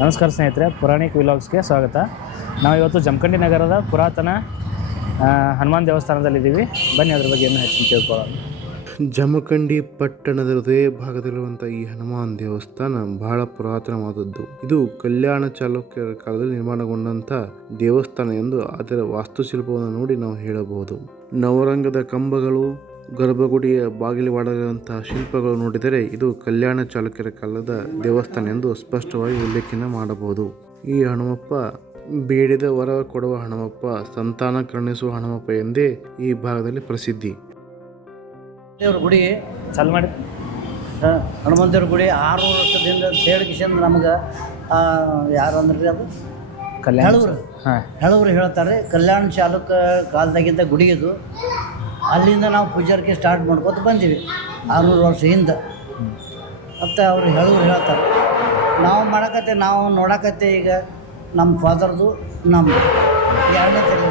ನಮಸ್ಕಾರ ಸ್ನೇಹಿತರೆ, ಪುರಾಣಿಕ್ ವಿಲಾಗ್ಸ್ಗೆ ಸ್ವಾಗತ. ನಾವಿವತ್ತು ಜಮಖಂಡಿ ನಗರದ ಪುರಾತನ ಹನುಮಾನ್ ದೇವಸ್ಥಾನದಲ್ಲಿದ್ದೀವಿ. ಬನ್ನಿ ಅದ್ರ ಬಗ್ಗೆ ಇನ್ನೂ ಹೆಚ್ಚಿನ ತಿಳ್ಕೊಳ್ಳೋಣ. ಜಮಖಂಡಿ ಪಟ್ಟಣದ ಹೃದಯ ಭಾಗದಲ್ಲಿರುವಂಥ ಈ ಹನುಮಾನ್ ದೇವಸ್ಥಾನ ಬಹಳ ಪುರಾತನವಾದದ್ದು. ಇದು ಕಲ್ಯಾಣ ಚಾಲುಕ್ಯರ ಕಾಲದಲ್ಲಿ ನಿರ್ಮಾಣಗೊಂಡಂಥ ದೇವಸ್ಥಾನ ಎಂದು ಅದರ ವಾಸ್ತುಶಿಲ್ಪವನ್ನು ನೋಡಿ ನಾವು ಹೇಳಬಹುದು. ನವರಂಗದ ಕಂಬಗಳು, ಗರ್ಭಗುಡಿಯ ಬಾಗಿಲುವಾಡಲಿರುವಂತಹ ಶಿಲ್ಪಗಳು ನೋಡಿದರೆ ಇದು ಕಲ್ಯಾಣ ಚಾಲುಕ್ಯರ ಕಾಲದ ದೇವಸ್ಥಾನ ಎಂದು ಸ್ಪಷ್ಟವಾಗಿ ಉಲ್ಲೇಖನ ಮಾಡಬಹುದು. ಈ ಹನುಮಪ್ಪ ಬೇಡಿದ ವರ ಕೊಡುವ ಹನುಮಪ್ಪ, ಸಂತಾನ ಕರುಣಿಸುವ ಹನುಮಪ್ಪ ಎಂದೇ ಈ ಭಾಗದಲ್ಲಿ ಪ್ರಸಿದ್ಧಿ. ದೇವ್ರ ಗುಡಿ ಚಾಲು ಮಾಡಿ. ಹನುಮಂತೇವ್ರ ಗುಡಿ 600 ವರ್ಷದಿಂದ ಕಿಶನ್ ನಮ್ಗೆ ಯಾರು ಅಂದ್ರೆ ಅದು ಕಲ್ಯಾಣ ಹೇಳವ್ರು ಹೇಳ್ತಾರೆ. ಕಲ್ಯಾಣ ಚಾಲುಕ್ಯ ಕಾಲದಾಗಿದ್ದ ಗುಡಿ ಇದು. ಅಲ್ಲಿಂದ ನಾವು ಪೂಜಾರಿಕೆ ಸ್ಟಾರ್ಟ್ ಮಾಡ್ಕೊತ ಬಂದೀವಿ 600 ವರ್ಷ ಹಿಂದೆ ಮತ್ತು ಅವ್ರು ಹೇಳವ್ರು ಹೇಳ್ತಾರೆ. ನಾವು ಮಾಡಕತ್ತೆ, ನಾವು ನೋಡಕತ್ತೆ. ಈಗ ನಮ್ಮ ಫಾದರ್ದು ನಮ್ಮದು ಎರಡನೇ ತಲೆ